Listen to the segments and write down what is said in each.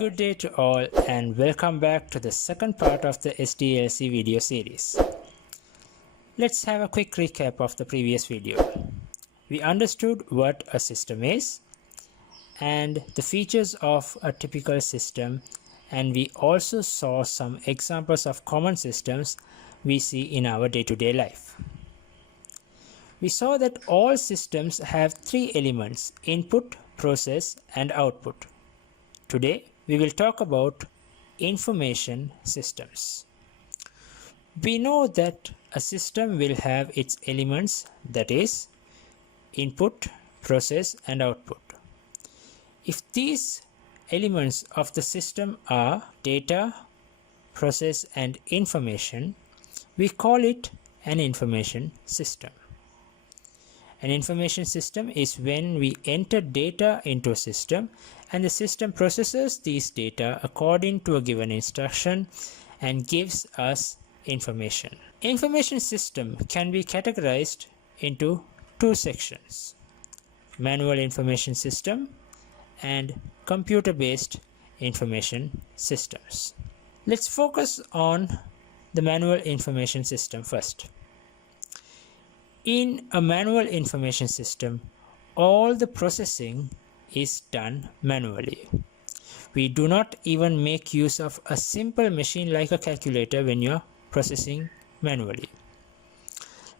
Good day to all and welcome back to the second part of the SDLC video series. Let's have a quick recap of the previous video. We understood what a system is and the features of a typical system, and we also saw some examples of common systems we see in our day-to-day life. We saw that all systems have three elements: input, process, and output. Today, we will talk about information systems. We know that a system will have its elements, that is, input, process, and output. If these elements of the system are data, process, and information, we call it an information system. An information system is when we enter data into a system and the system processes these data according to a given instruction and gives us information. Information system can be categorized into two sections: manual information system and computer-based information systems. Let's focus on the manual information system first. In a manual information system, all the processing is done manually. We do not even make use of a simple machine like a calculator when you are processing manually.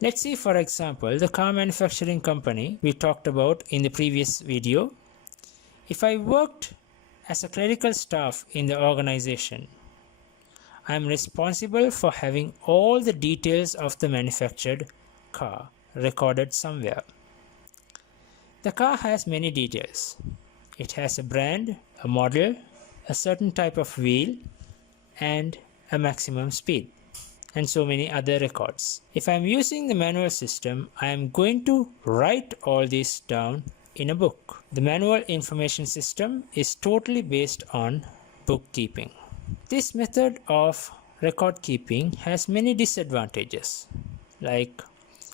Let's see, for example, the car manufacturing company we talked about in the previous video. If I worked as a clerical staff in the organization, I am responsible for having all the details of the manufactured car recorded somewhere. The car has many details. It has a brand, a model, a certain type of wheel, and a maximum speed, and so many other records. If I am using the manual system, I am going to write all this down in a book. The manual information system is totally based on bookkeeping. This method of record keeping has many disadvantages, like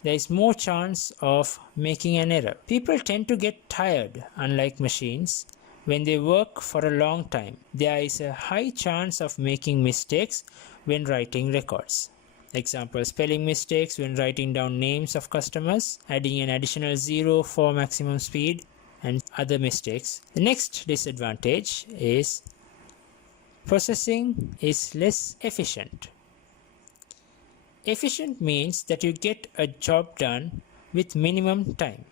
there is more chance of making an error. People tend to get tired, unlike machines. When they work for a long time, there is a high chance of making mistakes when writing records. Example, spelling mistakes when writing down names of customers, adding an additional 0 for maximum speed, and other mistakes. The next disadvantage is processing is less efficient. Efficient means that you get a job done with minimum time.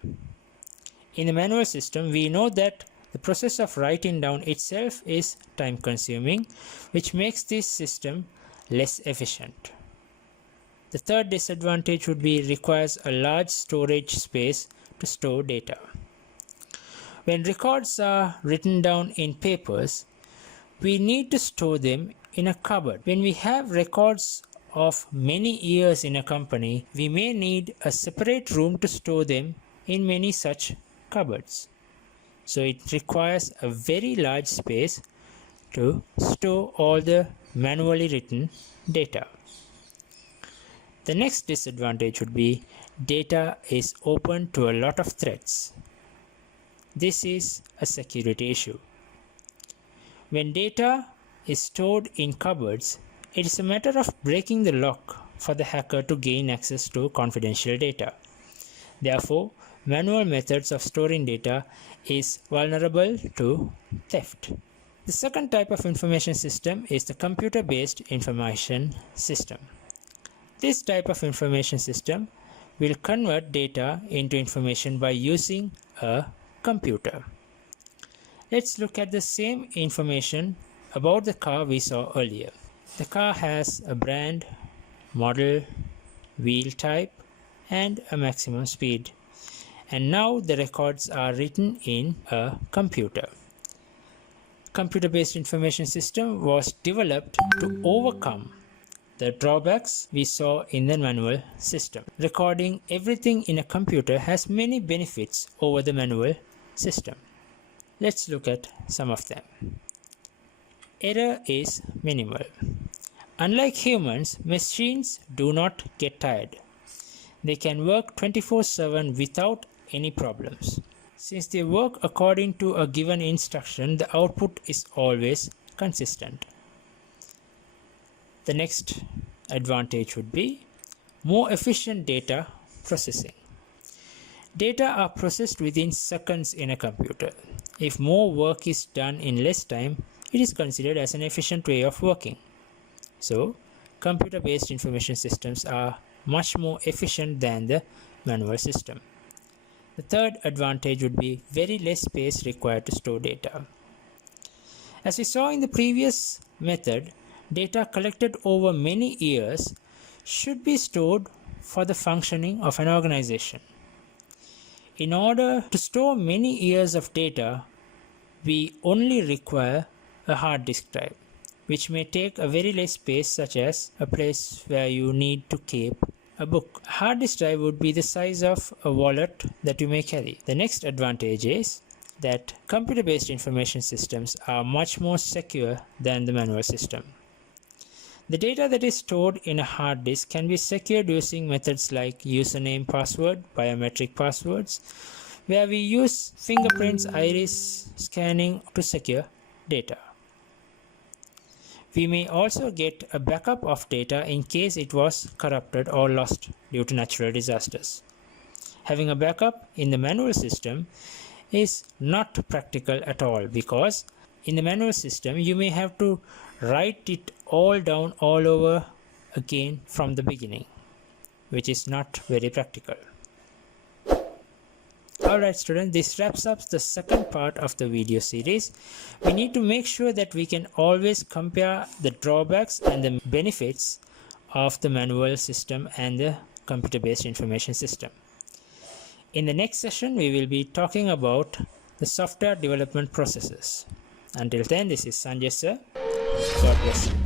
In the manual system, we know that the process of writing down itself is time consuming, which makes this system less efficient. The third disadvantage would be requires a large storage space to store data. When records are written down in papers, we need to store them in a cupboard. When we have records of many years in a company, we may need a separate room to store them in many such cupboards. So it requires a very large space to store all the manually written data. The next disadvantage would be data is open to a lot of threats. This is a security issue. When data is stored in cupboards, it is a matter of breaking the lock for the hacker to gain access to confidential data. Therefore, manual methods of storing data is vulnerable to theft. The second type of information system is the computer-based information system. This type of information system will convert data into information by using a computer. Let's look at the same information about the car we saw earlier. The car has a brand, model, wheel type, and a maximum speed. And now the records are written in a computer. Computer-based information system was developed to overcome the drawbacks we saw in the manual system. Recording everything in a computer has many benefits over the manual system. Let's look at some of them. Error is minimal. Unlike humans, machines do not get tired. They can work 24/7 without any problems. Since they work according to a given instruction, the output is always consistent. The next advantage would be more efficient data processing. Data are processed within seconds in a computer. If more work is done in less time, it is considered as an efficient way of working. So, computer-based information systems are much more efficient than the manual system. The third advantage would be very less space required to store data. As we saw in the previous method, data collected over many years should be stored for the functioning of an organization. In order to store many years of data, we only require a hard disk drive, which may take a very less space, such as a place where you need to keep a book. A hard disk drive would be the size of a wallet that you may carry. The next advantage is that computer-based information systems are much more secure than the manual system. The data that is stored in a hard disk can be secured using methods like username password, biometric passwords, where we use fingerprints, iris scanning to secure data. We may also get a backup of data in case it was corrupted or lost due to natural disasters. Having a backup in the manual system is not practical at all, because in the manual system you may have to write it all down all over again from the beginning, which is not very practical. Alright students, this wraps up the second part of the video series. We need to make sure that we can always compare the drawbacks and the benefits of the manual system and the computer-based information system. In the next session, we will be talking about the software development processes. Until then, this is Sanjay sir. God bless you.